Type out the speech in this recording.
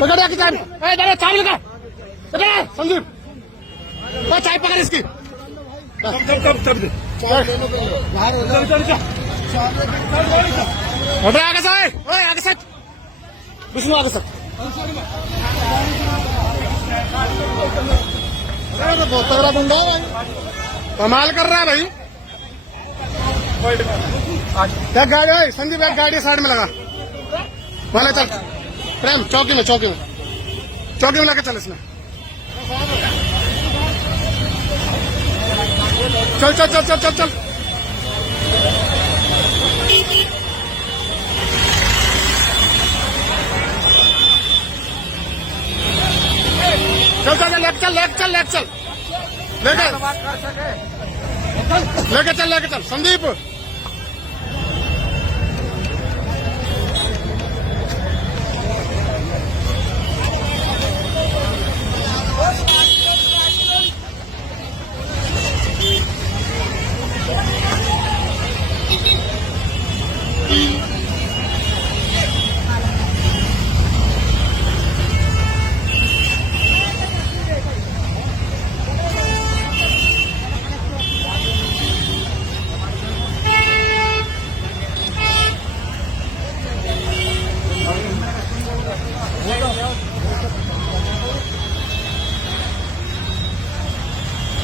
पकड़ के चाय, इधर चाय लगा, इधर संदीप, चाय पकड़ इसकी। हटो आगे से, आगे से, विष्णु आगे से। बहुत तगड़ा बंदा है भाई, कमाल कर रहा है भाई। एक गाड़ी है संदीप, एक गाड़ी साइड में लगा, वाले चल प्रेम, चौकी में लगा चल इसमें। चल चल चल चल चल चल चल चल लेके चल संदीप।